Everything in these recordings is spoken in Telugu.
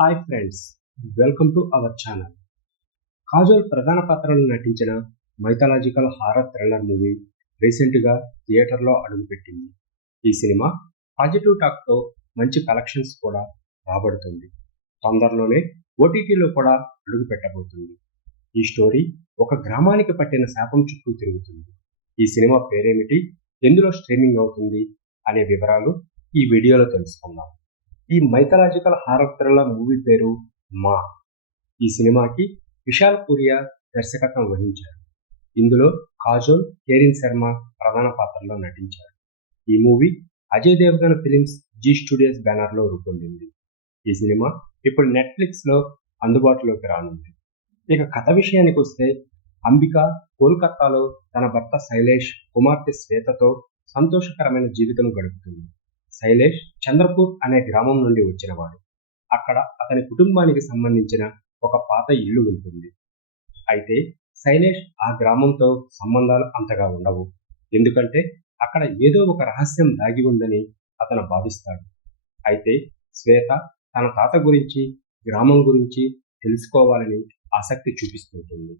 Hi friends, welcome to our channel. Kajol ప్రధాన పాత్రలో నటించిన మైథాలజికల్ హారర్ థ్రిల్లర్ మూవీ రీసెంట్గా థియేటర్లో అడుగుపెట్టింది. ఈ సినిమా పాజిటివ్ టాక్తో మంచి కలెక్షన్స్ కూడా రాబడుతుంది. తొందరలోనే ఓటీటీలో కూడా అడుగు పెట్టబోతుంది. ఈ స్టోరీ ఒక గ్రామానికి పట్టిన శాపం చుట్టూ తిరుగుతుంది. ఈ సినిమా పేరేమిటి, ఎందులో స్ట్రీమింగ్ అవుతుంది అనే వివరాలు ఈ వీడియోలో తెలుసుకుందాం. ఈ మైథాలజికల్ హారర్ థ్రిల్లర్ మూవీ పేరు మా. ఈ సినిమాకి విశాల్ పూరియా దర్శకత్వం వహించారు. ఇందులో కాజోల్, కేరిన్ శర్మ ప్రధాన పాత్రలో నటించారు. ఈ movie Ajay Devgan films Zee studios బ్యానర్లో రూపొందింది. ఈ సినిమా ఇప్పుడు నెట్ఫ్లిక్స్లో అందుబాటులోకి రానుంది. ఇక కథ విషయానికి వస్తే, అంబిక కోల్కతాలో తన భర్త శైలేష్, కుమార్తె శ్వేతతో సంతోషకరమైన జీవితం గడుపుతుంది. శైలేష్ చంద్రపూర్ అనే గ్రామం నుండి వచ్చినవాడు. అక్కడ అతని కుటుంబానికి సంబంధించిన ఒక పాత ఇల్లు ఉంటుంది. అయితే శైలేష్ ఆ గ్రామంతో సంబంధాలు అంతగా ఉండవు. ఎందుకంటే అక్కడ ఏదో ఒక రహస్యం దాగి ఉందని అతను భావిస్తాడు. అయితే శ్వేత తన తాత గురించి, గ్రామం గురించి తెలుసుకోవాలని ఆసక్తి చూపిస్తుంటుంది.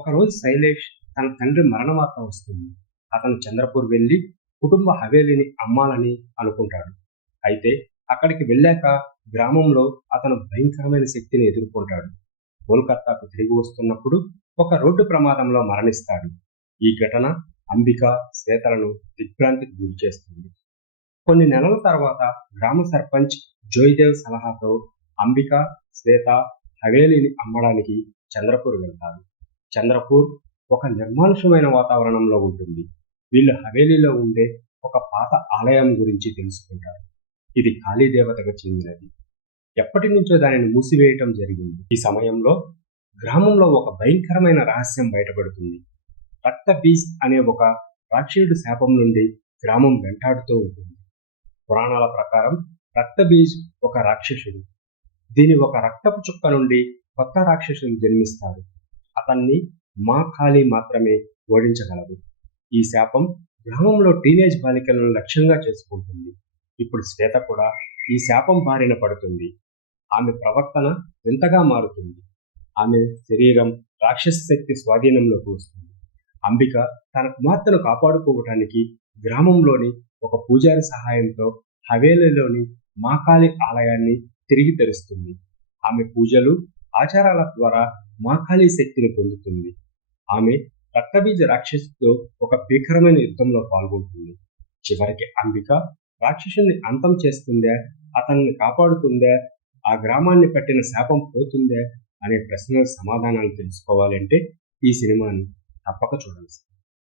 ఒకరోజు శైలేష్ తన తండ్రి మరణ వార్త వస్తుంది. అతను చంద్రపూర్ వెళ్ళి కుటుంబ హవేలీని అమ్మాలని అనుకుంటాడు. అయితే అక్కడికి వెళ్ళాక గ్రామంలో అతను భయంకరమైన శక్తిని ఎదుర్కొంటాడు. కోల్కతాకు తిరిగి వస్తున్నప్పుడు ఒక రోడ్డు ప్రమాదంలో మరణిస్తాడు. ఈ ఘటన అంబిక, శ్వేతలను దిగ్భ్రాంతికి గురి చేస్తుంది. కొన్ని నెలల తర్వాత గ్రామ సర్పంచ్ జోయిదేవ్ సలహాతో అంబిక, శ్వేత హవేలీని అమ్మడానికి చంద్రపూర్ వెళ్తారు. చంద్రపూర్ ఒక నిర్మానుషమైన వాతావరణంలో ఉంటుంది. వీళ్ళు హవేలీలో ఉండే ఒక పాత ఆలయం గురించి తెలుసుకుంటారు. ఇది కాళీ దేవతకు చెందినది. ఎప్పటి నుంచో దానిని మూసివేయటం జరిగింది. ఈ సమయంలో గ్రామంలో ఒక భయంకరమైన రహస్యం బయటపడుతుంది. రక్త బీజ్ అనే ఒక రాక్షసుడి శాపం నుండి గ్రామం వెంటాడుతూ ఉంటుంది. పురాణాల ప్రకారం రక్త బీజ్ ఒక రాక్షసుడు. దీని ఒక రక్తపు చుక్క నుండి కొత్త రాక్షసులు జన్మిస్తారు. అతన్ని మా కాళీ మాత్రమే ఓడించగలదు. ఈ శాపం గ్రామంలో టీనేజ్ బాలికలను లక్ష్యంగా చేసుకుంటుంది. ఇప్పుడు శ్వేత కూడా ఈ శాపం బారిన పడుతుంది. ఆమె ప్రవర్తన వింతగా మారుతుంది. ఆమె శరీరం రాక్షస శక్తి స్వాధీనంలోకి వస్తుంది. అంబిక తన కుమార్తెను కాపాడుకోవటానికి గ్రామంలోని ఒక పూజారి సహాయంతో హవేలీలోని మాకాళి ఆలయాన్ని తిరిగి తెరుస్తుంది. ఆమె పూజలు, ఆచారాల ద్వారా మాకాళి శక్తిని పొందుతుంది. ఆమె రక్తబీజ రాక్షసుతో ఒక భీకరమైన యుద్ధంలో పాల్గొంటుంది. చివరికి అంబిక రాక్షసుని అంతం చేస్తుందా, అతన్ని కాపాడుతుందా, ఆ గ్రామాన్ని పట్టిన శాపం పోతుందా అనే ప్రశ్నలకు సమాధానాలు తెలుసుకోవాలంటే ఈ సినిమాని తప్పక చూడాల్సింది.